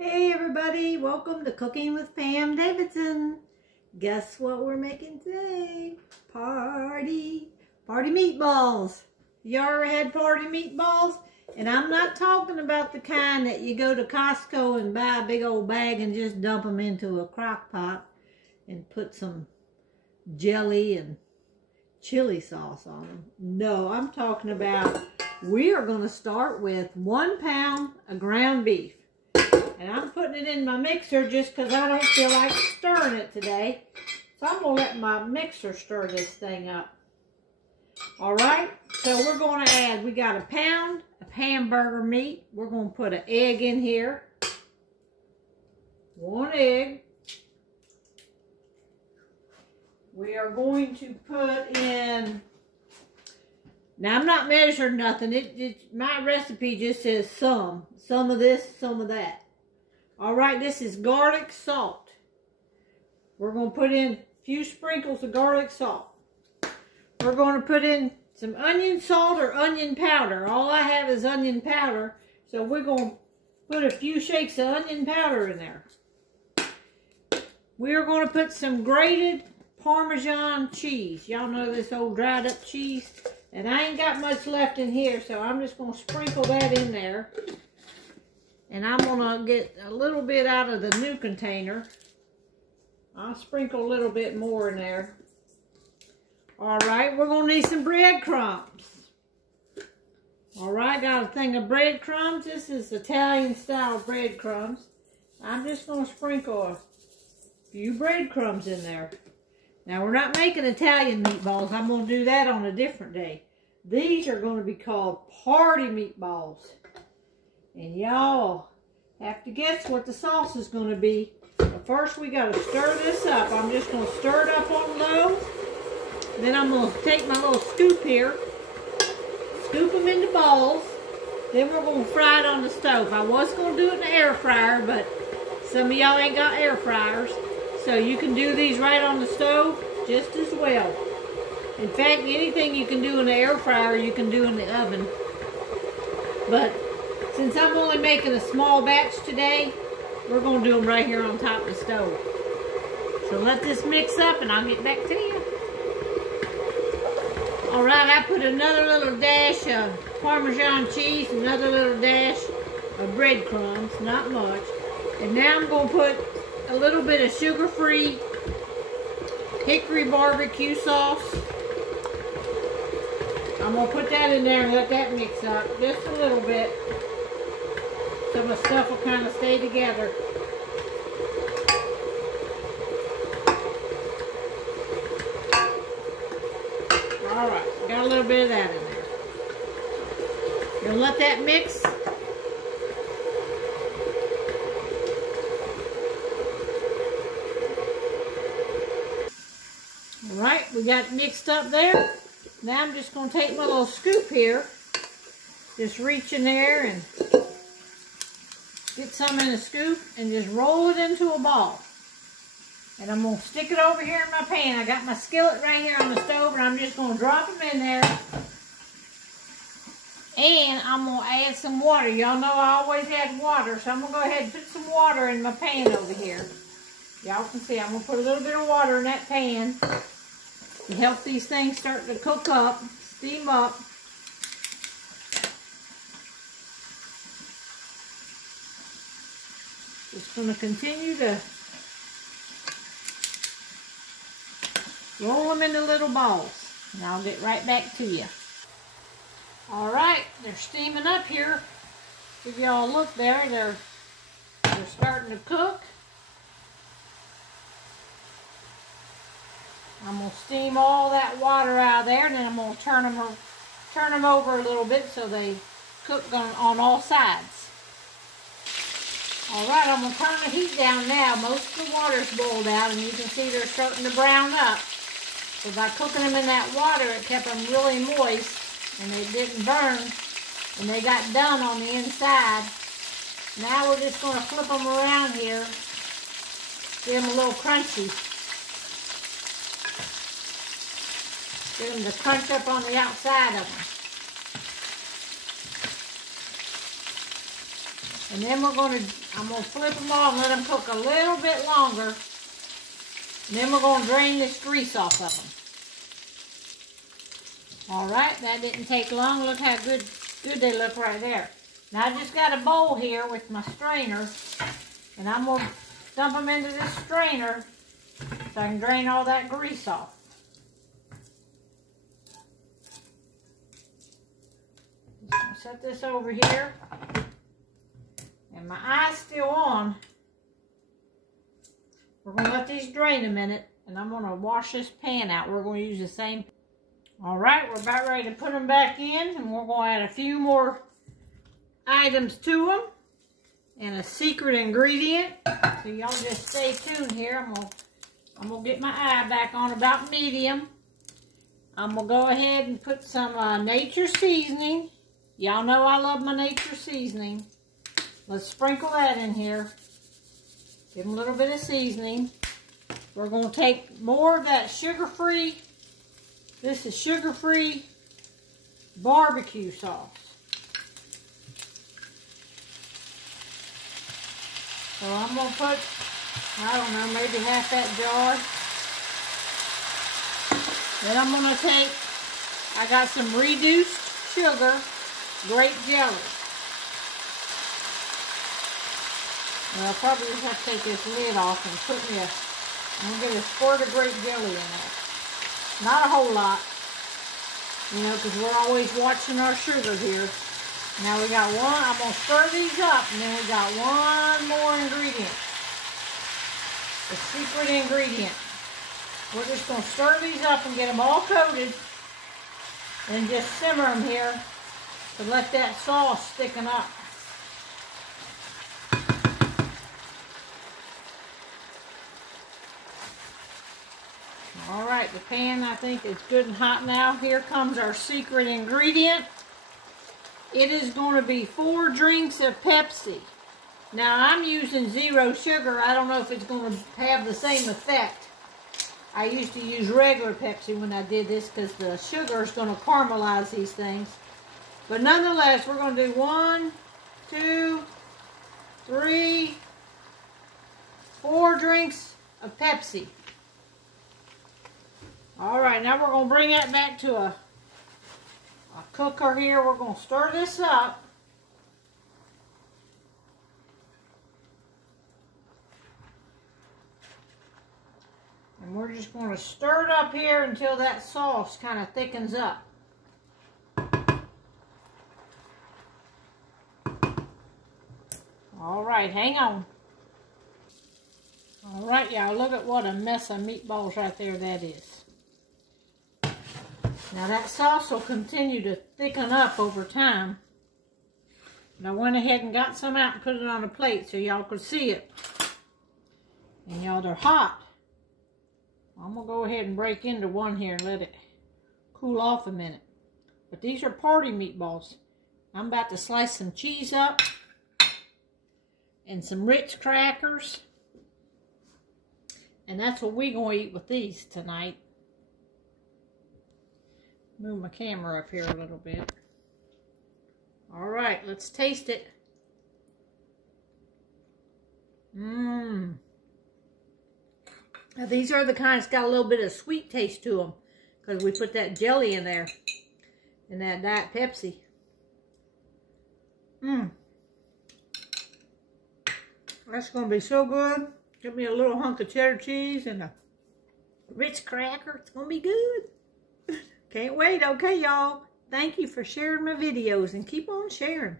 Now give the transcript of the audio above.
Hey everybody, welcome to Cooking with Pam Davidson. Guess what we're making today? Party meatballs. You ever had party meatballs? And I'm not talking about the kind that you go to Costco and buy a big old bag and just dump them into a crock pot and put some jelly and chili sauce on them. No, I'm talking about, we are going to start with 1 pound of ground beef. And I'm putting it in my mixer just because I don't feel like stirring it today. So I'm going to let my mixer stir this thing up. Alright, so we're going to add, we got a pound of hamburger meat. We're going to put an egg in here. 1 egg. We are going to put in, now I'm not measuring nothing. My recipe just says some of this, some of that. All right, this is garlic salt. We're going to put in a few sprinkles of garlic salt. We're going to put in some onion salt or onion powder. All I have is onion powder, so we're going to put a few shakes of onion powder in there. We are going to put some grated Parmesan cheese. Y'all know this old dried up cheese. And I ain't got much left in here, so I'm just going to sprinkle that in there. And I'm going to get a little bit out of the new container. I'll sprinkle a little bit more in there. Alright, we're going to need some breadcrumbs. Alright, got a thing of breadcrumbs. This is Italian style breadcrumbs. I'm just going to sprinkle a few breadcrumbs in there. Now, we're not making Italian meatballs. I'm going to do that on a different day. These are going to be called party meatballs. And y'all have to guess what the sauce is going to be. But first, we got to stir this up. I'm just going to stir it up on low. Then I'm going to take my little scoop here. Scoop them into balls. Then we're going to fry it on the stove. I was going to do it in the air fryer, but some of y'all ain't got air fryers. So you can do these right on the stove just as well. In fact, anything you can do in the air fryer, you can do in the oven. But since I'm only making a small batch today, we're going to do them right here on top of the stove. So let this mix up and I'll get back to you. Alright, I put another little dash of Parmesan cheese, another little dash of breadcrumbs, not much. And now I'm going to put a little bit of sugar-free hickory barbecue sauce. I'm going to put that in there and let that mix up just a little bit so my stuff will kind of stay together. Alright, got a little bit of that in there. You'll let that mix. Alright, we got it mixed up there. Now I'm just going to take my little scoop here. Just reach in there and get some in a scoop and just roll it into a ball. And I'm going to stick it over here in my pan. I got my skillet right here on the stove and I'm just going to drop them in there. And I'm going to add some water. Y'all know I always add water, so I'm going to go ahead and put some water in my pan over here. Y'all can see I'm going to put a little bit of water in that pan to help these things start to cook up, steam up. Just going to continue to roll them into little balls. And I'll get right back to you. Alright, they're steaming up here. If y'all look there, they're starting to cook. I'm going to steam all that water out of there, and then I'm going to turn them over a little bit so they cook on all sides. Alright, I'm going to turn the heat down now. Most of the water's boiled out, and you can see they're starting to brown up. So by cooking them in that water, it kept them really moist, and they didn't burn, and they got done on the inside. Now we're just going to flip them around here, get them a little crunchy. Get them to crunch up on the outside of them. And then I'm going to flip them off and let them cook a little bit longer. And then we're going to drain this grease off of them. All right, that didn't take long. Look how good they look right there. Now I just got a bowl here with my strainer, and I'm going to dump them into this strainer so I can drain all that grease off. Just going to set this over here. And my eye's still on. We're going to let these drain a minute, and I'm going to wash this pan out. We're going to use the same. All right, we're about ready to put them back in, and we're going to add a few more items to them and a secret ingredient. So y'all just stay tuned here. I'm gonna get my eye back on about medium. I'm gonna go ahead and put some nature seasoning. Y'all know I love my nature seasoning. Let's sprinkle that in here. Give them a little bit of seasoning. We're gonna take more of that sugar-free. This is sugar-free barbecue sauce. So I'm going to put, I don't know, maybe half that jar. Then I'm going to take, I got some reduced sugar, grape jelly. Well, I'll probably just have to take this lid off and put me I'm going to get a squirt of grape jelly in there. Not a whole lot, you know, because we're always watching our sugar here. Now we got one, I'm going to stir these up, and then we got one more ingredient. The secret ingredient. We're just going to stir these up and get them all coated, and just simmer them here to let that sauce thicken up. All right, the pan I think is good and hot now. Here comes our secret ingredient. It is going to be 4 drinks of Pepsi. Now, I'm using 0 sugar. I don't know if it's going to have the same effect. I used to use regular Pepsi when I did this because the sugar is going to caramelize these things. But nonetheless, we're going to do 1, 2, 3, 4 drinks of Pepsi. All right, now we're going to bring that back to a cooker here. We're going to stir this up. And we're just going to stir it up here until that sauce kind of thickens up. All right, hang on. All right, y'all, look at what a mess of meatballs right there that is. Now that sauce will continue to thicken up over time. And I went ahead and got some out and put it on a plate so y'all could see it. And y'all, they're hot. I'm going to go ahead and break into one here and let it cool off a minute. But these are party meatballs. I'm about to slice some cheese up and some Ritz crackers. And that's what we're going to eat with these tonight. Move my camera up here a little bit. All right, let's taste it. Mmm. Now these are the kind that's got a little bit of sweet taste to them because we put that jelly in there and that Diet Pepsi. Mmm. That's going to be so good. Give me a little hunk of cheddar cheese and a Ritz cracker. It's going to be good. Can't wait. Okay, y'all. Thank you for sharing my videos and keep on sharing.